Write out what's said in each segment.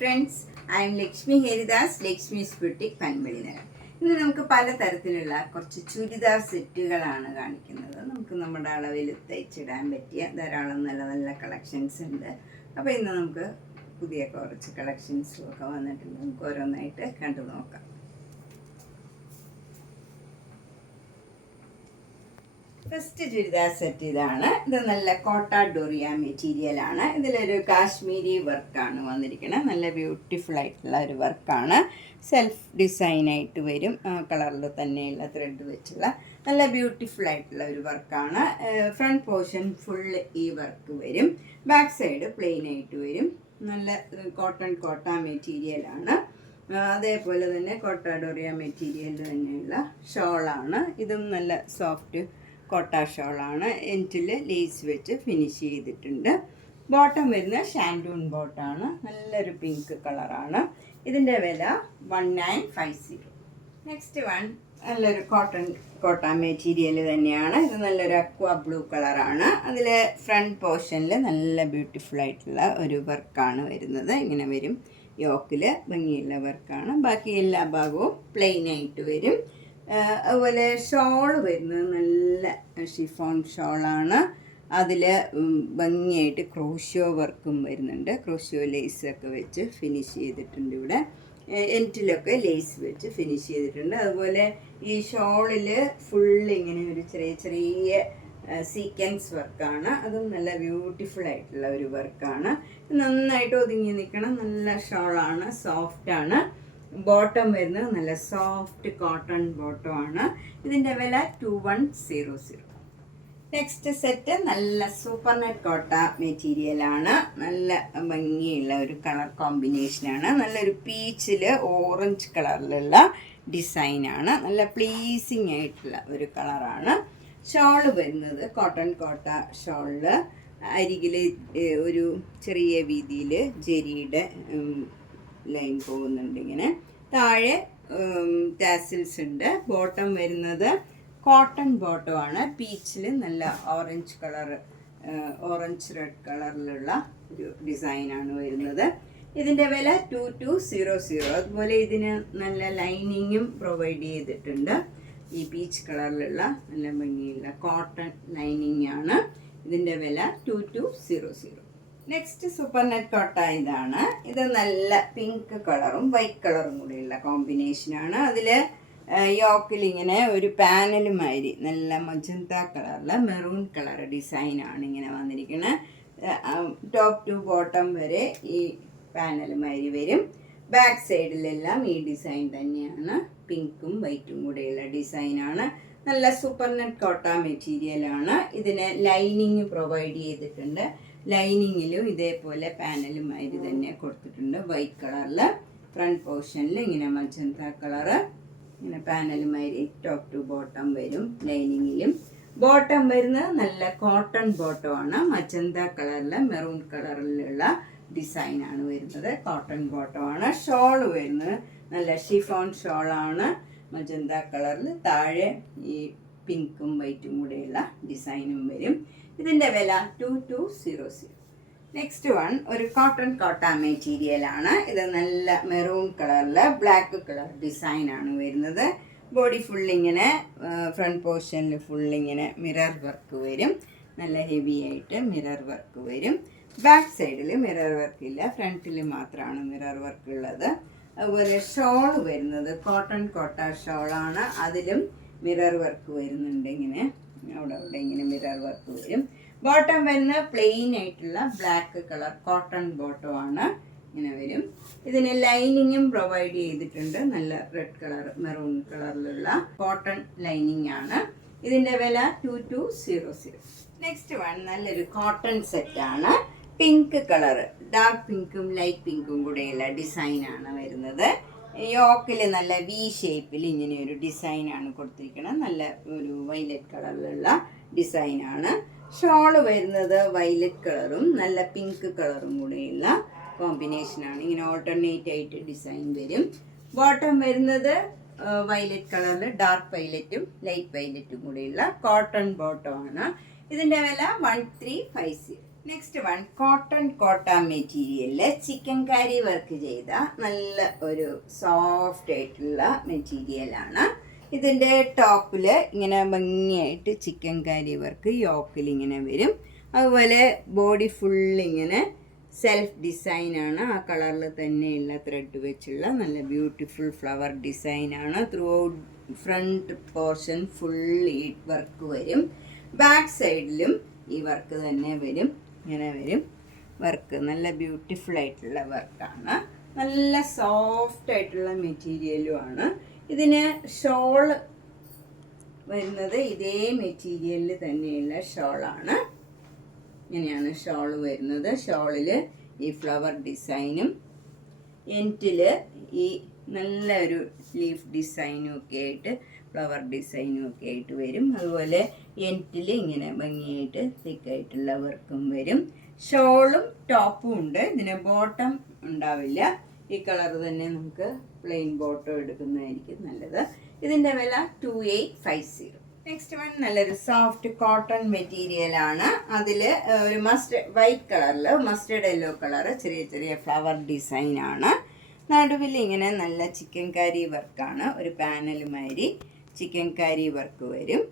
friends, I am Lakshmi Heridas, Lakshmi's Boutique, പൻമണിനഗർ. ഇന്ന് നമുക്ക് പലതരത്തിലുള്ള കുറച്ച് ചുരിദാർ സെറ്റുകളാണ് കാണിക്കുന്നത്. നമുക്ക് നമ്മുടെ അളവിൽ തയ്ച്ചിടാൻ പറ്റിയ ധാരാളം നല്ല നല്ല കളക്ഷൻസ് ഉണ്ട്. അപ്പോൾ ഇന്ന് നമുക്ക് പുതിയ കുറച്ച് കളക്ഷൻസും ഒക്കെ വന്നിട്ടുണ്ട്. നമുക്ക് ഓരോന്നായിട്ട് കണ്ടു നോക്കാം. ഫസ്റ്റ് ചുരിദാർ സെറ്റ് ഇതാണ്. ഇത് നല്ല കോട്ട ഡോറിയ മെറ്റീരിയലാണ്. ഇതിലൊരു കാശ്മീരി വർക്കാണ് വന്നിരിക്കുന്നത്. നല്ല ബ്യൂട്ടിഫുൾ ആയിട്ടുള്ള ഒരു വർക്കാണ്. സെൽഫ് ഡിസൈനായിട്ട് വരും. കളറിൽ തന്നെയുള്ള ത്രെഡ് വെച്ചുള്ള നല്ല ബ്യൂട്ടിഫുൾ ആയിട്ടുള്ള ഒരു വർക്കാണ്. ഫ്രണ്ട് പോർഷൻ ഫുള്ള് ഈ വർക്ക് വരും. ബാക്ക് സൈഡ് പ്ലെയിൻ ആയിട്ട് വരും. നല്ല കോട്ട മെറ്റീരിയലാണ്. അതേപോലെ തന്നെ കോട്ട ഡോറിയ മെറ്റീരിയൽ തന്നെയുള്ള ഷോളാണ്. ഇതും നല്ല സോഫ്റ്റ് കോട്ട ഷോളാണ്. എൻഡിൽ ലേസ് വെച്ച് ഫിനിഷ് ചെയ്തിട്ടുണ്ട്. ബോട്ടം വരുന്ന ഷാൻഡൂൺ ബോട്ടാണ്. നല്ലൊരു പിങ്ക് കളറാണ്. ഇതിൻ്റെ വില 1950. നെക്സ്റ്റ് വൺ നല്ലൊരു കോട്ട മെറ്റീരിയൽ തന്നെയാണ്. ഇത് നല്ലൊരു അക്വ ബ്ലൂ കളറാണ്. അതിൽ ഫ്രണ്ട് പോർഷനിൽ നല്ല ബ്യൂട്ടിഫുൾ ആയിട്ടുള്ള ഒരു വർക്കാണ് വരുന്നത്. ഇങ്ങനെ വരും. യോക്കിൽ ഭംഗിയുള്ള വർക്കാണ്. ബാക്കി എല്ലാ ഭാഗവും പ്ലെയിൻ ആയിട്ട് വരും. അതുപോലെ ഷോൾ വരുന്നത് നല്ല ഷിഫോൺ ഷോളാണ്. അതിൽ ഭംഗിയായിട്ട് ക്രോഷ്യോ വർക്കും വരുന്നുണ്ട്. ക്രോഷ്യോ ലേസൊക്കെ വെച്ച് ഫിനിഷ് ചെയ്തിട്ടുണ്ട്. ഇവിടെ എൻഡിലൊക്കെ ലേസ് വെച്ച് ഫിനിഷ് ചെയ്തിട്ടുണ്ട്. അതുപോലെ ഈ ഷോളിൽ ഫുള്ള് ഇങ്ങനെ ഒരു ചെറിയ ചെറിയ സീക്വൻസ് വർക്കാണ്. അതും നല്ല ബ്യൂട്ടിഫുൾ ആയിട്ടുള്ള ഒരു വർക്കാണ്. നന്നായിട്ട് ഒതുങ്ങി നിൽക്കണം. നല്ല ഷോളാണ്. സോഫ്റ്റാണ്. ബോട്ടം വരുന്നത് നല്ല സോഫ്റ്റ് കോട്ടൺ ബോട്ടമാണ്. ഇതിൻ്റെ വില 2100. നെക്സ്റ്റ് സെറ്റ് നല്ല സൂപ്പർ നെറ്റ് കോട്ട മെറ്റീരിയലാണ്. നല്ല ഭംഗിയുള്ള ഒരു കളർ കോമ്പിനേഷനാണ്. നല്ലൊരു പീച്ചിൽ ഓറഞ്ച് കളറിലുള്ള ഡിസൈനാണ്. നല്ല പ്ലീസിങ് ആയിട്ടുള്ള ഒരു കളറാണ്. ഷോള് വരുന്നത് കോട്ട ഷോളിൽ അരികിൽ ഒരു ചെറിയ വീതിയിൽ ജെരിയുടെ ലൈൻ പോകുന്നുണ്ട്. ഇങ്ങനെ താഴെ ടാസിൽസ് ഉണ്ട്. ബോട്ടം വരുന്നത് കോട്ടൺ ബോട്ടമാണ്. പീച്ചിൽ നല്ല ഓറഞ്ച് റെഡ് കളറിലുള്ള ഒരു ഡിസൈനാണ് വരുന്നത്. ഇതിൻ്റെ വില 2200. അതുപോലെ ഇതിന് നല്ല ലൈനിങ്ങും പ്രൊവൈഡ് ചെയ്തിട്ടുണ്ട്. ഈ പീച്ച് കളറിലുള്ള നല്ല ഭംഗിയുള്ള കോട്ടൺ ലൈനിങ് ആണ്. ഇതിൻ്റെ വില 2200. നെക്സ്റ്റ് സൂപ്പർ നെറ്റ് കോട്ട ഇതാണ്. ഇത് നല്ല പിങ്ക് കളറും വൈറ്റ് കളറും കൂടിയുള്ള കോമ്പിനേഷനാണ്. അതിൽ യോക്കിൽ ഇങ്ങനെ ഒരു പാനലുമാതിരി നല്ല മജന്ത കളറിൽ മെറൂൺ കളർ ഡിസൈനാണ് ഇങ്ങനെ വന്നിരിക്കുന്നത്. ടോപ്പ് ടു ബോട്ടം വരെ ഈ പാനലുമാതിരി വരും. ബാക്ക് സൈഡിലെല്ലാം ഈ ഡിസൈൻ തന്നെയാണ്. പിങ്കും വൈറ്റും കൂടെയുള്ള ഡിസൈനാണ്. നല്ല സൂപ്പർ നെറ്റ് കോട്ട മെറ്റീരിയലാണ്. ഇതിന് ലൈനിങ് പ്രൊവൈഡ് ചെയ്തിട്ടുണ്ട്. ലൈനിങ്ങിലും ഇതേപോലെ പാനലുമാതിരി തന്നെ കൊടുത്തിട്ടുണ്ട്. വൈറ്റ് കളറിൽ ഫ്രണ്ട് പോർഷനിൽ ഇങ്ങനെ മജന്ത കളറ് ഇങ്ങനെ പാനലുമാതിരി ടോപ്പ് ടു ബോട്ടം വരും. ലൈനിങ്ങിലും ബോട്ടം വരുന്നത് നല്ല കോട്ടൺ ബോട്ടമാണ്. മജന്ത കളറിൽ മെറൂൺ കളറിലുള്ള ഡിസൈനാണ് വരുന്നത്. കോട്ടൺ ബോട്ടമാണ്. ഷോള് വരുന്നത് നല്ല ഷിഫോൺ ഷോളാണ്. മജന്ത കളറിൽ താഴെ ഈ പിങ്കും വൈറ്റും കൂടെയുള്ള ഡിസൈനും വരും. ഇതിൻ്റെ വില 2200. നെക്സ്റ്റ് വൺ ഒരു കോട്ട മെറ്റീരിയലാണ്. ഇത് നല്ല മെറൂൺ കളറിൽ ബ്ലാക്ക് കളർ ഡിസൈനാണ് വരുന്നത്. ബോഡി ഫുള്ളിങ്ങനെ ഫ്രണ്ട് പോർഷനിൽ ഫുള്ളിങ്ങനെ മിറർ വർക്ക് വരും. നല്ല ഹെവി ആയിട്ട് മിറർ വർക്ക് വരും. ബാക്ക് സൈഡിൽ മിറർ വർക്ക് ഇല്ല. ഫ്രണ്ടിൽ മാത്രമാണ് മിറർ വർക്ക് ഉള്ളത്. അതുപോലെ ഷോൾ വരുന്നത് കോട്ട ഷോളാണ്. അതിലും മിറർ വർക്ക് വരുന്നുണ്ട്. ഇങ്ങനെ അവിടെ ഇങ്ങനെ മിറർ വർക്ക് വരും. ബോട്ടം വരുന്ന പ്ലെയിൻ ആയിട്ടുള്ള ബ്ലാക്ക് കളർ കോട്ടൺ ബോട്ടമാണ്. ഇങ്ങനെ വരും. ഇതിന് ലൈനിങ്ങും പ്രൊവൈഡ് ചെയ്തിട്ടുണ്ട്. നല്ല റെഡ് കളർ മെറൂൺ കളറിലുള്ള കോട്ടൺ ലൈനിങ് ആണ്. ഇതിൻ്റെ വില 2200. നെക്സ്റ്റ് വൺ നല്ലൊരു കോട്ടൺ സെറ്റാണ്. പിങ്ക് കളർ ഡാർക്ക് പിങ്കും ലൈറ്റ് പിങ്കും കൂടെയുള്ള ഡിസൈനാണ് വരുന്നത്. യോക്കിൽ നല്ല വി ഷേപ്പിൽ ഇങ്ങനെ ഒരു ഡിസൈനാണ് കൊടുത്തിരിക്കുന്നത്. നല്ല ഒരു വൈലറ്റ് കളറിലുള്ള ഡിസൈനാണ്. ഷോള് വരുന്നത് വൈലറ്റ് കളറും നല്ല പിങ്ക് കളറും കൂടെയുള്ള കോമ്പിനേഷനാണ്. ഇങ്ങനെ ഓൾട്ടർനേറ്റ് ആയിട്ട് ഡിസൈൻ വരും. ബോട്ടം വരുന്നത് വൈലറ്റ് കളറിൽ ഡാർക്ക് വൈലറ്റും ലൈറ്റ് വൈലറ്റും കൂടെയുള്ള കോട്ടൺ ബോട്ടമാണ്. ഇതിൻ്റെ വില 1350. നെക്സ്റ്റ് വൺ കോട്ടൺ കോട്ട മെറ്റീരിയലിൽ ചിക്കൻ കാരി വർക്ക് ചെയ്ത നല്ല ഒരു സോഫ്റ്റ് ആയിട്ടുള്ള മെറ്റീരിയലാണ്. ഇതിൻ്റെ ടോപ്പിൽ ഇങ്ങനെ ഭംഗിയായിട്ട് ചിക്കൻ കാരി വർക്ക് യോക്കിൽ ഇങ്ങനെ വരും. അതുപോലെ ബോഡി ഫുള്ളിങ്ങനെ സെൽഫ് ഡിസൈനാണ്. ആ കളറിൽ തന്നെയുള്ള ത്രെഡ് വെച്ചുള്ള നല്ല ബ്യൂട്ടിഫുൾ ഫ്ലവർ ഡിസൈനാണ്. Throughout front portion full ഈ വർക്ക് വരും. ബാക്ക് സൈഡിലും ഈ വർക്ക് തന്നെ വരും. ഇങ്ങനെ വരും വർക്ക്. നല്ല ബ്യൂട്ടിഫുൾ ആയിട്ടുള്ള വർക്കാണ്. നല്ല സോഫ്റ്റ് ആയിട്ടുള്ള മെറ്റീരിയലുമാണ്. ഇതിന് ഷോൾ വരുന്നത് ഇതേ മെറ്റീരിയലിൽ തന്നെയുള്ള ഷോളാണ്. ഇങ്ങനെയാണ് ഷോൾ വരുന്നത്. ഷോളിൽ ഈ ഫ്ലവർ ഡിസൈനും എൻറ്റിൽ ഈ നല്ലൊരു ലീഫ് ഡിസൈനും ഒക്കെ ആയിട്ട് ഫ്ലവർ ഡിസൈനും ഒക്കെ ആയിട്ട് വരും. അതുപോലെ എൻറ്റിൽ ഇങ്ങനെ ഭംഗിയായിട്ട് തിക്കായിട്ടുള്ള വർക്കും വരും. ഷോളും ടോപ്പും ഉണ്ട്. ഇതിന് ബോട്ടം ഉണ്ടാവില്ല. ഈ കളർ തന്നെ നമുക്ക് പ്ലെയിൻ ബോട്ടം എടുക്കുന്നതായിരിക്കും നല്ലത്. ഇതിൻ്റെ വില 2850. നെക്സ്റ്റ് വൺ നല്ലൊരു സോഫ്റ്റ് കോട്ടൺ മെറ്റീരിയലാണ്. അതിൽ ഒരു വൈറ്റ് കളറിൽ മസ്റ്റേർഡ് യെല്ലോ കളർ ചെറിയ ചെറിയ ഫ്ലവർ ഡിസൈനാണ്. നടുവിൽ ഇങ്ങനെ നല്ല ചിക്കൻ കാരി വർക്കാണ്. ഒരു പാനലുമാതിരി ചിക്കൻ കാരി വർക്ക് വരും.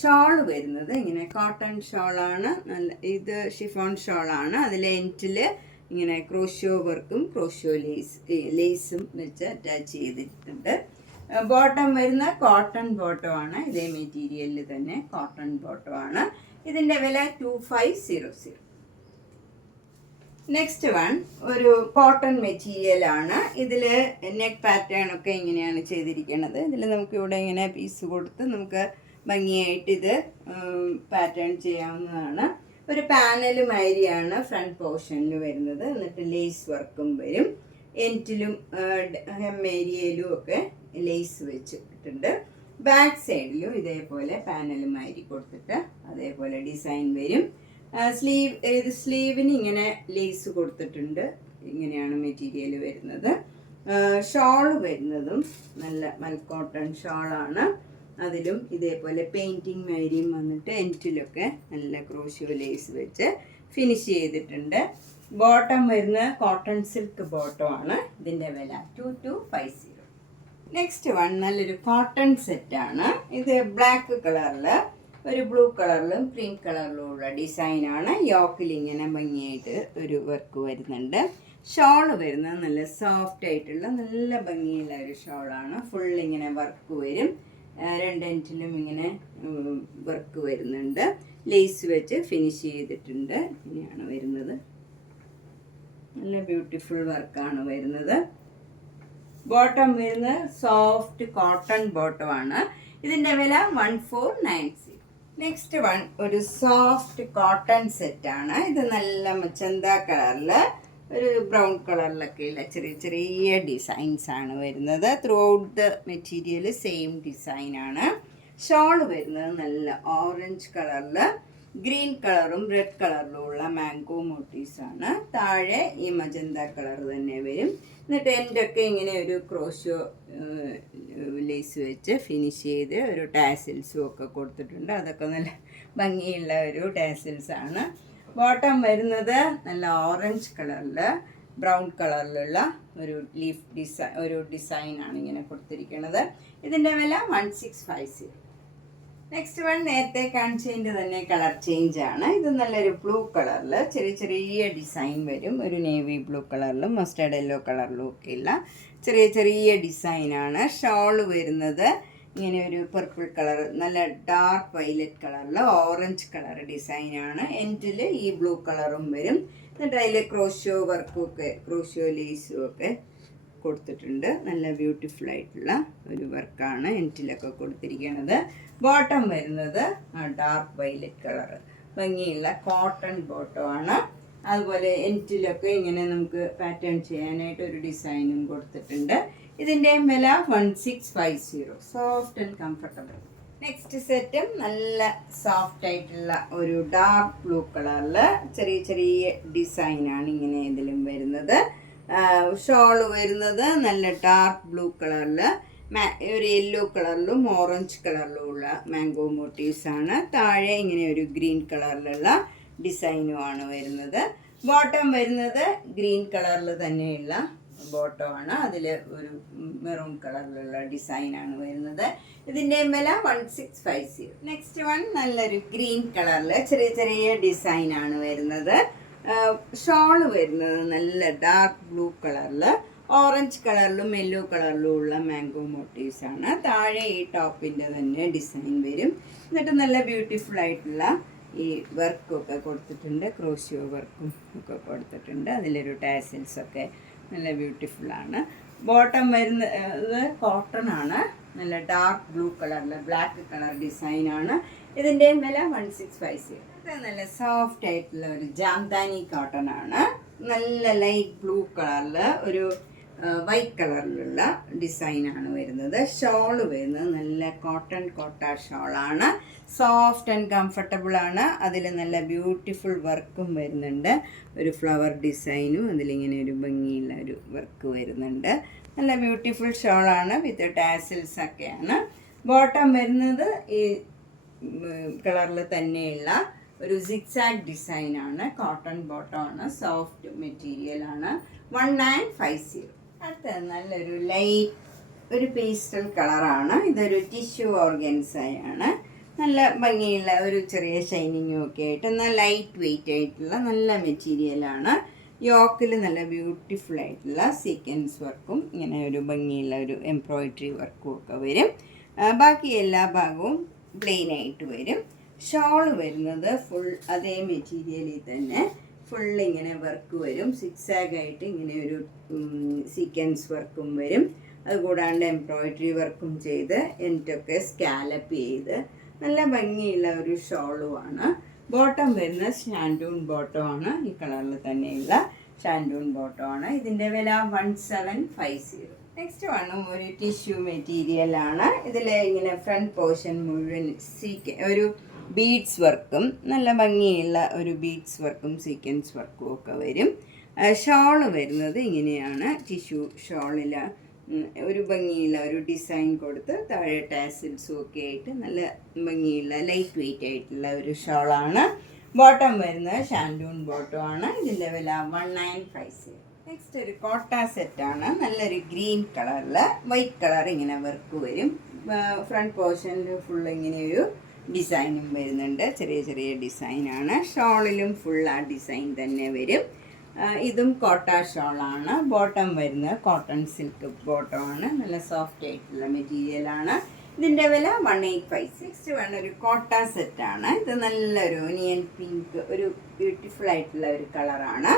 ഷോൾ വരുന്നത് ഇങ്ങനെ കോട്ടൺ ഷോളാണ്. നല്ല ഇത് ഷിഫോൺ ഷോളാണ്. അതിൽ എൻറ്റിൽ ഇങ്ങനെ ക്രോഷ്യോ വർക്കും ക്രോഷ്യോ ലേസും വെച്ച് അറ്റാച്ച് ചെയ്തിട്ടുണ്ട്. ബോട്ടം വരുന്ന കോട്ടൺ ബോട്ടമാണ്. ഇതേ മെറ്റീരിയലിൽ തന്നെ കോട്ടൺ ബോട്ടമാണ്. ഇതിൻ്റെ വില 2500. നെക്സ്റ്റ് വൺ ഒരു കോട്ടൺ മെറ്റീരിയലാണ്. ഇതിൽ നെക്ക് പാറ്റേൺ ഒക്കെ ഇങ്ങനെയാണ് ചെയ്തിരിക്കുന്നത്. ഇതിൽ നമുക്കിവിടെ ഇങ്ങനെ പീസ് കൊടുത്ത് നമുക്ക് ഭംഗിയായിട്ട് ഇത് പാറ്റേൺ ചെയ്യാവുന്നതാണ്. ഒരു പാനൽ മാതിരിയാണ് ഫ്രണ്ട് പോർഷനിൽ വരുന്നത്. എന്നിട്ട് ലേസ് വർക്കും വരും. എൻറ്റിലും ഹെം ഏരിയയിലും ഒക്കെ ലേസ് വെച്ചിട്ടുണ്ട്. ബാക്ക് സൈഡിലും ഇതേപോലെ പാനൽ മാതിരി കൊടുത്തിട്ട് അതേപോലെ ഡിസൈൻ വരും. സ്ലീവിന് ഇങ്ങനെ ലേസ് കൊടുത്തിട്ടുണ്ട്. ഇങ്ങനെയാണ് മെറ്റീരിയൽ വരുന്നത്. ഷോൾ വരുന്നതും നല്ല മൽക്കോട്ടൺ ഷോളാണ്. അതിലും ഇതേപോലെ പെയിൻറ്റിങ് മാതിരിയും വന്നിട്ട് എൻറ്റിലൊക്കെ നല്ല ക്രോഷ്യോ ലേസ് വെച്ച് ഫിനിഷ് ചെയ്തിട്ടുണ്ട്. ബോട്ടം വരുന്ന കോട്ടൺ സിൽക്ക് ബോട്ടമാണ്. ഇതിൻ്റെ വില 2250. നെക്സ്റ്റ് വൺ നല്ലൊരു കോട്ടൺ സെറ്റാണ്. ഇത് ബ്ലാക്ക് കളറിൽ ഒരു ബ്ലൂ കളറിലും ക്രീം കളറിലും ഉള്ള ഡിസൈനാണ്. യോക്കിൽ ഇങ്ങനെ ഭംഗിയായിട്ട് ഒരു വർക്ക് വരുന്നുണ്ട്. ഷോൾ വരുന്നത് നല്ല സോഫ്റ്റ് ആയിട്ടുള്ള നല്ല ഭംഗിയുള്ള ഒരു ഷോളാണ്. ഫുൾ ഇങ്ങനെ വർക്ക് വരും. രണ്ട് എൻറ്റിലും ഇങ്ങനെ വർക്ക് വരുന്നുണ്ട്. ലേസ് വെച്ച് ഫിനിഷ് ചെയ്തിട്ടുണ്ട്. ഇങ്ങനെയാണ് വരുന്നത്. നല്ല ബ്യൂട്ടിഫുൾ വർക്കാണ് വരുന്നത്. ബോട്ടം വരുന്നത് സോഫ്റ്റ് കോട്ടൺ ബോട്ടമാണ്. ഇതിൻ്റെ വില 1490. നെക്സ്റ്റ് വൺ ഒരു സോഫ്റ്റ് കോട്ടൺ സെറ്റാണ്. ഇത് നല്ല മച്ചന്ത കളറിൽ ഒരു ബ്രൗൺ കളറിലൊക്കെ ഉള്ള ചെറിയ ചെറിയ ഡിസൈൻസ് ആണ് വരുന്നത്. Through out the material same ഡിസൈനാണ്. ഷോൾ വരുന്നത് നല്ല ഓറഞ്ച് കളറിൽ ഗ്രീൻ കളറും റെഡ് കളറിലും ഉള്ള മാംഗോ മോട്ടീവ്സാണ്. താഴെ ഈ മജന്ത കളർ തന്നെ വരും. എന്നിട്ട് എൻ്റെയൊക്കെ ഇങ്ങനെ ഒരു ക്രോഷ്യോ ലേസ് വെച്ച് ഫിനിഷ് ചെയ്ത് ഒരു ടാസിൽസും ഒക്കെ കൊടുത്തിട്ടുണ്ട്. അതൊക്കെ നല്ല ഭംഗിയുള്ള ഒരു ടാസിൽസാണ്. ബോട്ടം വരുന്നത് നല്ല ഓറഞ്ച് കളറിൽ ബ്രൗൺ കളറിലുള്ള ഒരു ഡിസൈനാണ് ഇങ്ങനെ കൊടുത്തിരിക്കുന്നത്. ഇതിൻ്റെ വില 1650. നെക്സ്റ്റ് വൺ നേരത്തെ കാണിച്ചതിൻ്റെ തന്നെ കളർ ചേഞ്ച് ആണ്. ഇത് നല്ലൊരു ബ്ലൂ കളറിൽ ചെറിയ ചെറിയ ഡിസൈൻ വരും. ഒരു നേവി ബ്ലൂ കളറിലും മസ്റ്റേർഡ് യെല്ലോ കളറിലും ഒക്കെയുള്ള ചെറിയ ചെറിയ ഡിസൈനാണ്. ഷോൾ വരുന്നത് ഇങ്ങനെ ഒരു പർപ്പിൾ കളർ നല്ല ഡാർക്ക് വയലറ്റ് കളറിൽ ഓറഞ്ച് കളർ ഡിസൈനാണ്. എൻഡിൽ ഈ ബ്ലൂ കളറും വരും. എന്നിട്ട് അതിൽ ക്രോഷ്യോ വർക്കും ഒക്കെ ക്രോഷ്യോ ലേസും ഒക്കെ കൊടുത്തിട്ടുണ്ട്. നല്ല ബ്യൂട്ടിഫുൾ ആയിട്ടുള്ള ഒരു വർക്കാണ് എൻറ്റിലൊക്കെ കൊടുത്തിരിക്കുന്നത്. ബോട്ടം വരുന്നത് ഡാർക്ക് വയലറ്റ് കളർ ഭംഗിയുള്ള കോട്ടൺ ബോട്ടമാണ്. അതുപോലെ എൻറ്റിലൊക്കെ ഇങ്ങനെ നമുക്ക് പാറ്റേൺ ചെയ്യാനായിട്ട് ഒരു ഡിസൈനും കൊടുത്തിട്ടുണ്ട്. ഇതിൻ്റെ വില 1650. Soft and comfortable. നെക്സ്റ്റ് സെറ്റും നല്ല സോഫ്റ്റ് ആയിട്ടുള്ള ഒരു ഡാർക്ക് ബ്ലൂ കളറിൽ ചെറിയ ചെറിയ ഡിസൈനാണ് ഇങ്ങനെ ഇതിലും വരുന്നത്. ഷോൾ വരുന്നത് നല്ല ഡാർക്ക് ബ്ലൂ കളറിൽ ഒരു യെല്ലോ കളറിലും ഓറഞ്ച് കളറിലും ഉള്ള മാംഗോ മോട്ടീവ്സ് ആണ്. താഴെ ഇങ്ങനെ ഒരു ഗ്രീൻ കളറിലുള്ള ഡിസൈനുമാണ് വരുന്നത്. ബോട്ടം വരുന്നത് ഗ്രീൻ കളറിൽ തന്നെയുള്ള ബോട്ടമാണ്. അതിൽ ഒരു മെറൂൺ കളറിലുള്ള ഡിസൈനാണ് വരുന്നത്. ഇതിൻ്റെ വില 1650. നെക്സ്റ്റ് വൺ നല്ലൊരു ഗ്രീൻ കളറിൽ ചെറിയ ചെറിയ ഡിസൈനാണ് വരുന്നത്. ഷോള് വരുന്നത് നല്ല ഡാർക്ക് ബ്ലൂ കളറിൽ ഓറഞ്ച് കളറിലും യെല്ലോ കളറിലും ഉള്ള മാംഗോ മോട്ടീവ്സ് ആണ്. താഴെ ഈ ടോപ്പിൻ്റെ തന്നെ ഡിസൈൻ വരും. എന്നിട്ട് നല്ല ബ്യൂട്ടിഫുൾ ആയിട്ടുള്ള ഈ വർക്കൊക്കെ കൊടുത്തിട്ടുണ്ട്, ക്രോഷ്യോ വർക്കും ഒക്കെ കൊടുത്തിട്ടുണ്ട്. അതിലൊരു ടാസിൽസൊക്കെ നല്ല ബ്യൂട്ടിഫുള്ളാണ്. ബോട്ടം വരുന്നത് കോട്ടൺ ആണ്, നല്ല ഡാർക്ക് ബ്ലൂ കളറിൽ ബ്ലാക്ക് കളർ ഡിസൈനാണ്. ഇതിൻ്റെ വില 1650. ഇത് നല്ല സോഫ്റ്റ് ആയിട്ടുള്ള ഒരു ജാംദാനി കോട്ടൺ ആണ്. നല്ല ലൈറ്റ് ബ്ലൂ കളറിൽ ഒരു വൈറ്റ് കളറിലുള്ള ഡിസൈനാണ് വരുന്നത്. ഷോള് വരുന്നത് നല്ല കോട്ടൺ കോട്ട ഷോളാണ്. സോഫ്റ്റ് ആൻഡ് കംഫർട്ടബിൾ ആണ്. അതിൽ നല്ല ബ്യൂട്ടിഫുൾ വർക്കും വരുന്നുണ്ട്. ഒരു ഫ്ലവർ ഡിസൈനും അതിലിങ്ങനെ ഒരു ഭംഗിയുള്ള ഒരു വർക്ക് വരുന്നുണ്ട്. നല്ല ബ്യൂട്ടിഫുൾ ഷോളാണ് വിത്ത് ടാസിൽസ് ഒക്കെയാണ്. ബോട്ടം വരുന്നത് ഈ കളറിൽ തന്നെയുള്ള ഒരു സിക്സാഗ് ഡിസൈനാണ്. കോട്ടൺ ബോട്ടമാണ്, സോഫ്റ്റ് മെറ്റീരിയലാണ്. 1950. അടുത്തത് നല്ലൊരു ലൈറ്റ് ഒരു പേസ്റ്റൽ കളറാണ്. ഇതൊരു ടിഷ്യൂ ഓർഗൻസയാണ്. നല്ല ഭംഗിയുള്ള ഒരു ചെറിയ ഷൈനിങ്ങും ഒക്കെ ആയിട്ട് എന്നാൽ ലൈറ്റ് വെയിറ്റ് ആയിട്ടുള്ള നല്ല മെറ്റീരിയലാണ്. യോക്കിൽ നല്ല ബ്യൂട്ടിഫുൾ ആയിട്ടുള്ള സീക്വൻസ് വർക്കും ഇങ്ങനെ ഒരു ഭംഗിയുള്ള ഒരു എംബ്രോയിഡറി വർക്കും ഒക്കെ വരും. ബാക്കി എല്ലാ ഭാഗവും പ്ലെയിൻ ആയിട്ട് വരും. ഷോൾ വരുന്നത് ഫുൾ അതേ മെറ്റീരിയലിൽ തന്നെ ഫുൾ ഇങ്ങനെ വർക്ക് വരും. സിക്സാഗായിട്ട് ഇങ്ങനെ ഒരു സീക്വൻസ് വർക്കും വരും. അതുകൂടാണ്ട് എംബ്രോയിഡറി വർക്കും ചെയ്ത് എന്നിട്ടൊക്കെ സ്കാലപ്പ് ചെയ്ത് നല്ല ഭംഗിയുള്ള ഒരു ഷോളുമാണ്. ബോട്ടം വരുന്ന ഷാൻഡൂൺ ബോട്ടമാണ്. ഈ കളറിൽ തന്നെയുള്ള ഷാൻഡൂൺ ബോട്ടമാണ്. ഇതിൻ്റെ വില 1750. നെക്സ്റ്റ് വണ്ണും ഒരു ടിഷ്യൂ മെറ്റീരിയലാണ്. ഇതിൽ ഇങ്ങനെ ഫ്രണ്ട് പോർഷൻ മുഴുവൻ ഒരു ബീഡ്സ് വർക്കും നല്ല ഭംഗിയുള്ള ഒരു ബീഡ്സ് വർക്കും സീക്വൻസ് വർക്കും ഒക്കെ വരും. ഷോള് വരുന്നത് ഇങ്ങനെയാണ്. ടിഷ്യൂ ഷോളിൽ ഒരു ഭംഗിയുള്ള ഒരു ഡിസൈൻ കൊടുത്ത് താഴെ ടാസിൽസും ഒക്കെ ആയിട്ട് നല്ല ഭംഗിയുള്ള ലൈറ്റ് വെയിറ്റ് ആയിട്ടുള്ള ഒരു ഷോളാണ്. ബോട്ടം വരുന്നത് ഷാൻഡൂൺ ബോട്ടമാണ്. ഇതിൻ്റെ വില 1950. നെക്സ്റ്റ് ഒരു കോട്ട സെറ്റാണ്. നല്ലൊരു ഗ്രീൻ കളറിൽ വൈറ്റ് കളർ ഇങ്ങനെ വർക്ക് വരും. ഫ്രണ്ട് പോർഷനിൽ ഫുൾ ഇങ്ങനെ ഒരു ഡിസൈനും വരുന്നുണ്ട്. ചെറിയ ചെറിയ ഡിസൈനാണ്. ഷോളിലും ഫുൾ ആ ഡിസൈൻ തന്നെ വരും. ഇതും കോട്ട ഷോളാണ്. ബോട്ടം വരുന്നത് കോട്ടൺ സിൽക്ക് ബോട്ടമാണ്. നല്ല സോഫ്റ്റ് ആയിട്ടുള്ള മെറ്റീരിയലാണ്. ഇതിൻ്റെ വില 1850. നെക്സ്റ്റ് വേണ്ട ഒരു കോട്ട സെറ്റാണ്. ഇത് നല്ലൊരു ഒനിയൻ പിങ്ക് ഒരു ബ്യൂട്ടിഫുൾ ആയിട്ടുള്ള ഒരു കളറാണ്.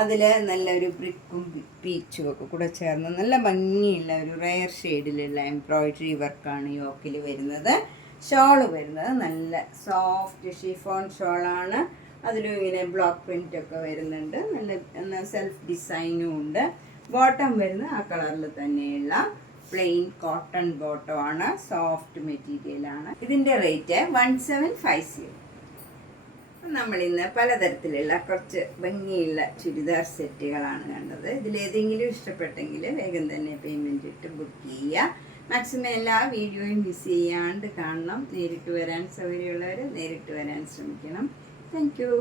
അതിൽ നല്ലൊരു ബ്രിക്കും പീച്ചും ഒക്കെ കൂടെ ചേർന്ന് നല്ല ഭംഗിയുള്ള ഒരു റെയർ ഷെയ്ഡിലുള്ള എംബ്രോയിഡറി വർക്കാണ് യോക്കിൽ വരുന്നത്. ഷോള് വരുന്നത് നല്ല സോഫ്റ്റ് ഷിഫോൺ ഷോളാണ്. അതിലും ഇങ്ങനെ ബ്ലോക്ക് പ്രിൻ്റ് ഒക്കെ വരുന്നുണ്ട്. നല്ല സെൽഫ് ഡിസൈനും ഉണ്ട്. ബോട്ടം വരുന്നത് ആ കളറിൽ തന്നെയുള്ള പ്ലെയിൻ കോട്ടൺ ബോട്ടമാണ്. സോഫ്റ്റ് മെറ്റീരിയലാണ്. ഇതിൻ്റെ റേറ്റ് 1750. നമ്മളിന്ന് പലതരത്തിലുള്ള കുറച്ച് ഭംഗിയുള്ള ചുരിദാർ സെറ്റുകളാണ് കണ്ടത്. ഇതിലേതെങ്കിലും ഇഷ്ടപ്പെട്ടെങ്കിൽ വേഗം തന്നെ പേയ്മെൻറ്റ് ഇട്ട് ബുക്ക് ചെയ്യുക. മാക്സിമം എല്ലാ വീഡിയോയും മിസ് ചെയ്യാണ്ട് കാണണം. നേരിട്ട് വരാൻ സൗകര്യമുള്ളവർ നേരിട്ട് വരാൻ ശ്രമിക്കണം. Thank you.